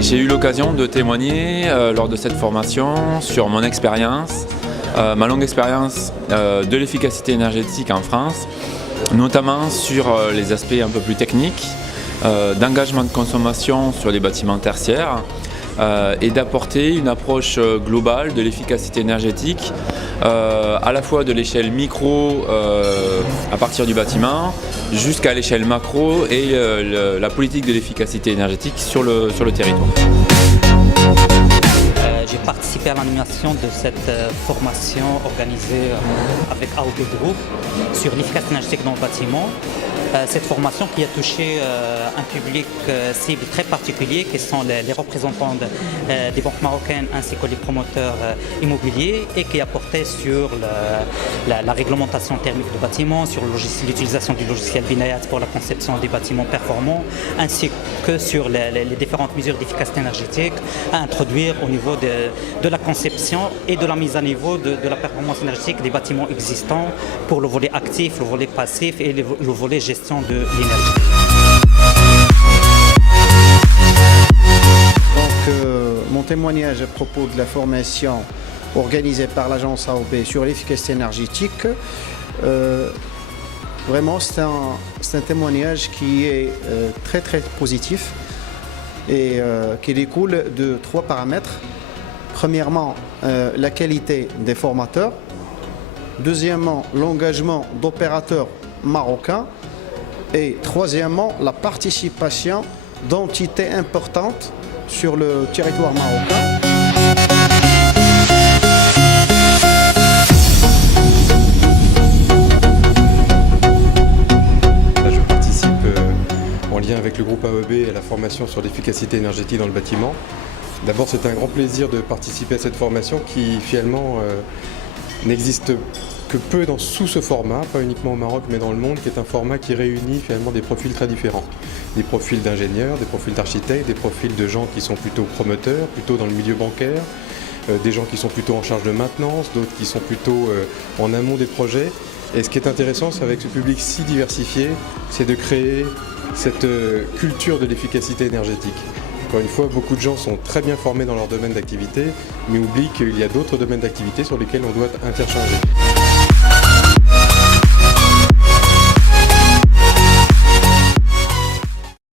J'ai eu l'occasion de témoigner lors de cette formation sur mon expérience, ma longue expérience de l'efficacité énergétique en France, notamment sur les aspects un peu plus techniques, d'engagement de consommation sur les bâtiments tertiaires et d'apporter une approche globale de l'efficacité énergétique, à la fois de l'échelle micro à partir du bâtiment jusqu'à l'échelle macro et la politique de l'efficacité énergétique sur le territoire. J'ai participé à l'animation de cette formation organisée avec AOB Group sur l'efficacité énergétique dans le bâtiment. Cette formation qui a touché un public cible très particulier qui sont les représentants des banques marocaines ainsi que les promoteurs immobiliers et qui a porté sur la réglementation thermique du bâtiment, sur l'utilisation du logiciel Binayat pour la conception des bâtiments performants ainsi que sur les différentes mesures d'efficacité énergétique à introduire au niveau de la conception et de la mise à niveau de la performance énergétique des bâtiments existants pour le volet actif, le volet passif et le volet gestion de l'énergie. Donc, mon témoignage à propos de la formation organisée par l'agence AOB sur l'efficacité énergétique, vraiment c'est un témoignage qui est très positif et qui découle de 3 paramètres. Premièrement, la qualité des formateurs. Deuxièmement, l'engagement d'opérateurs marocains. Et troisièmement, la participation d'entités importantes sur le territoire marocain. Je participe en lien avec le groupe AOB à la formation sur l'efficacité énergétique dans le bâtiment. D'abord, c'est un grand plaisir de participer à cette formation qui finalement n'existe que peu sous ce format, pas uniquement au Maroc mais dans le monde, qui est un format qui réunit finalement des profils très différents. Des profils d'ingénieurs, des profils d'architectes, des profils de gens qui sont plutôt promoteurs, plutôt dans le milieu bancaire, des gens qui sont plutôt en charge de maintenance, d'autres qui sont plutôt en amont des projets. Et ce qui est intéressant, c'est avec ce public si diversifié, c'est de créer cette culture de l'efficacité énergétique. Encore une fois, beaucoup de gens sont très bien formés dans leur domaine d'activité, mais oublient qu'il y a d'autres domaines d'activité sur lesquels on doit interchanger.